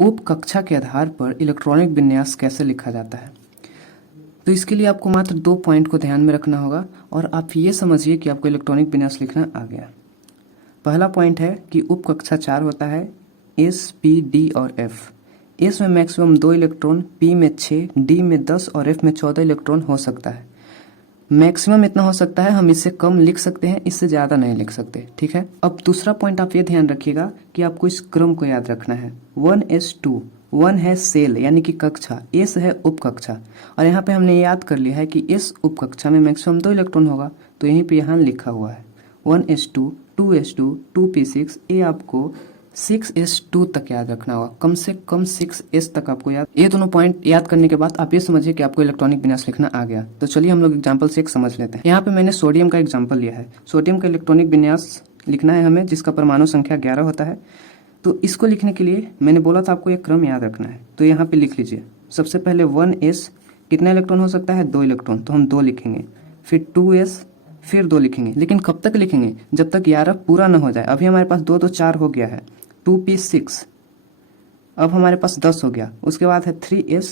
उप कक्षा के आधार पर इलेक्ट्रॉनिक विन्यास कैसे लिखा जाता है। तो इसके लिए आपको मात्र 2 पॉइंट को ध्यान में रखना होगा और आप ये समझिए कि आपको इलेक्ट्रॉनिक विन्यास लिखना आ गया। पहला पॉइंट है कि उप कक्षा 4 होता है, एस, पी, डी और एफ। एस में मैक्सिमम 2 इलेक्ट्रॉन, पी में 6, डी में 10 और एफ में 14 इलेक्ट्रॉन हो सकता है। मैक्सिमम इतना हो सकता है, हम इससे कम लिख सकते हैं, इससे ज़्यादा नहीं लिख सकते। ठीक है। अब दूसरा पॉइंट आप ये ध्यान रखिएगा कि आपको इस क्रम को याद रखना है। 1s2, 1 है सेल यानी कि कक्षा, एस है उप कक्षा, और यहाँ पे हमने याद कर लिया है कि इस उप कक्षा में मैक्सिमम 2 इलेक्ट्रॉन होगा, तो यहीं पे यहाँ लिखा हुआ है 1s2, 2s2, 2p6। ये आपको 6s2 तक याद रखना होगा, कम से कम 6s तक आपको याद। ये दोनों पॉइंट याद करने के बाद आप ये समझिए कि आपको इलेक्ट्रॉनिक विन्यास लिखना आ गया। तो चलिए हम लोग एग्जांपल से एक समझ लेते हैं। यहाँ पे मैंने सोडियम का एग्जांपल लिया है। सोडियम का इलेक्ट्रॉनिक विन्यास लिखना है हमें, जिसका परमाणु संख्या 11 होता है। तो इसको लिखने के लिए मैंने बोला था आपको एक क्रम याद रखना है, तो यहाँ पे लिख लीजिए। सबसे पहले 1s, कितना इलेक्ट्रॉन हो सकता है, 2 इलेक्ट्रॉन, तो हम 2 लिखेंगे। फिर 2s, फिर 2 लिखेंगे, लेकिन कब तक लिखेंगे, जब तक 11 पूरा ना हो जाए। अभी हमारे पास 2 तो 4 हो गया है। 2p6, अब हमारे पास 10 हो गया। उसके बाद है 3s,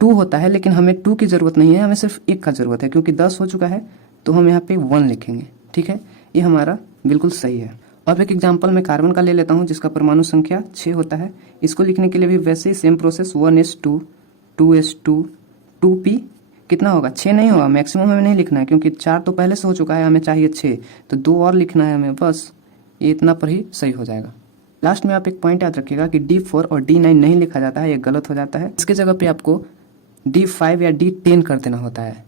2 होता है लेकिन हमें 2 की जरूरत नहीं है, हमें सिर्फ 1 का जरूरत है, क्योंकि 10 हो चुका है तो हम यहाँ पे 1 लिखेंगे। ठीक है, ये हमारा बिल्कुल सही है। अब एक एग्जांपल मैं कार्बन का ले लेता हूँ, जिसका परमाणु संख्या 6 होता है। इसको लिखने के लिए भी वैसे ही same process, 1s2, 2s2, 2p, कितना होगा, 6 नहीं होगा, मैक्सिमम हमें नहीं लिखना है क्योंकि 4 तो पहले से हो चुका है, हमें चाहिए 6, तो 2 और लिखना है हमें, बस ये इतना पर ही सही हो जाएगा। लास्ट में आप एक पॉइंट याद रखिएगा कि D4 और D9 नहीं लिखा जाता है, ये गलत हो जाता है। इसके जगह पे आपको D5 या D10 कर देना होता है।